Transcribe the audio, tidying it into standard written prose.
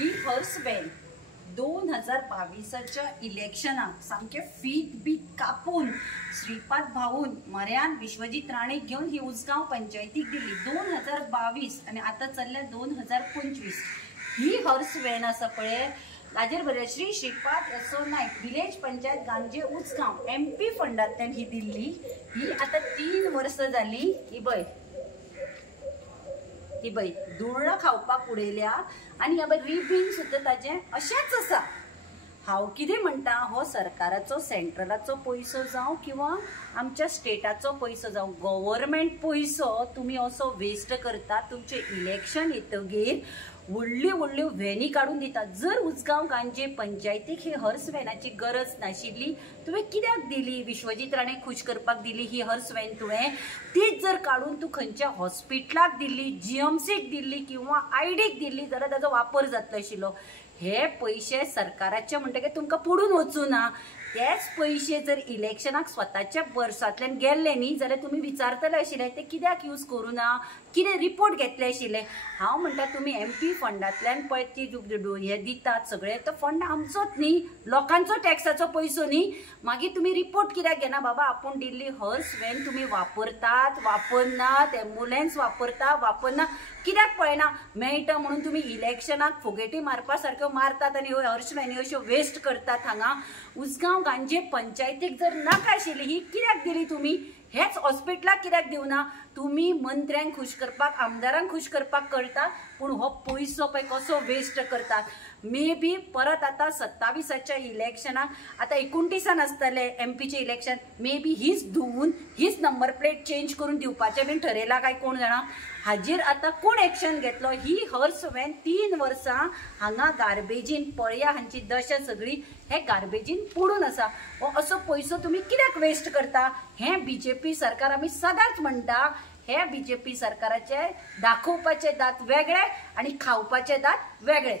ही hers van 2022च्या इलेक्शनाक सामके फीत बीत कापून श्रीपाद भाऊन मर्यान विश्वजीत राणे घेऊन ही उसगांव पंचायतीक दिली 2022 आणि आता चल्ल्या 2025। ही हर्स व्हॅन आसा पळय ताजेर बरे श्रीपाद यसो नायक विलेज पंचायत गांजे उसगांव MP फंडांतल्यान ही दिल्ली। ही आता 3 वर्ष जाली। ही बाई दुळणं खावपाक उडयल्या आणि ह्या बाई रिबीन सुद्धा ताजें अशेंच आसा। हांव कितें म्हणटा, हो सरकाराचो सेंट्रलाचो पैसो जावं किंवा आमच्या स्टेटाचो पैसो जावं, गव्हर्मेंट पैसो तुमी असो वेस्ट करता। तुमचे इलेक्शन येतगीर व्हडल्यो व्हडल्यो व्हॅनी काढून दितात। जर उसगांव गांजे पंचायतीक ही हर्स व्हॅनाची गरज नाशिल्ली, तुवें कित्याक दिली? विश्वजीत राणे खुश करपाक दिली ही हर्स व्हॅन तुवें? तीच जर काढून तू खंयच्या हॉस्पिटलाक दिल्ली, GMCक दिल्ली किंवा IDक दिल्ली जाल्यार ताजो वापर जातलो आशिल्लो। हे पैसे सरकाराचे म्हणटकीर तुमकां पडून वचूं ना। तेच पैसे जर इलेक्शनाक स्वताच्या पर्सांतल्यान गेल्ले न्ही जाल्यार तुमी विचारतले आशिल्ले ते कित्याक यूज करूं ना, कितें रिपोर्ट घेतले आशिल्ले। हांव म्हणटा तुमी MP फंडांतल्यान पळय ती हे दितात सगळे, तो फंड आमचोच न्ही, लोकांचो टॅक्साचो पैसो न्ही। मागीर तुमी रिपोर्ट कित्याक घेना? बाबा आपूण दिल्ली हर्स व्हॅन तुमी वापरतात, वापरनात, एम्बुलन्स वापरता, वापरना, कित्याक पळयना? मेळटा म्हणून तुमी इलेक्शनाक फोगेटी मारपा सारक्यो मारतात आनी ह्यो हर्स व्हॅनी अश्यो वेस्ट करतात। हांगा उसगांव गांजे पंचायतीक जर नाका आशिल्ली ही कित्याक दिली तुमी? हेच हॉस्पिटलाक कित्याक दिवना? तुमी मंत्र्यांक खुश करपाक, आमदारांक खुश करपाक करता, पूण हो पैसो पळय कसो वेस्ट करतात। मे बी परत आता 27च्या इलेक्शनाक आता 29 आसतले MPचे इलेक्शन, मे बी हीच धुवून हीच नंबर प्लेट चेंज करून दिवपाचें बीन ठरयला काय कोण जाणा। हाजेर आता कोण एक्शन घेतलो? ही हर्स व्हॅन 3 वर्सां हांगा गार्बेजीन पळया, हांची दशा सगळी हे गार्बेजीन पडून आसा। हो असो पैसो तुमी कित्याक वेस्ट करता? हे BJP सरकार आमी सदांच म्हणटा, हे BJP सरकाराचे दाखोवपाचे दात वेगळे आणि खावपाचे दात वेगळे।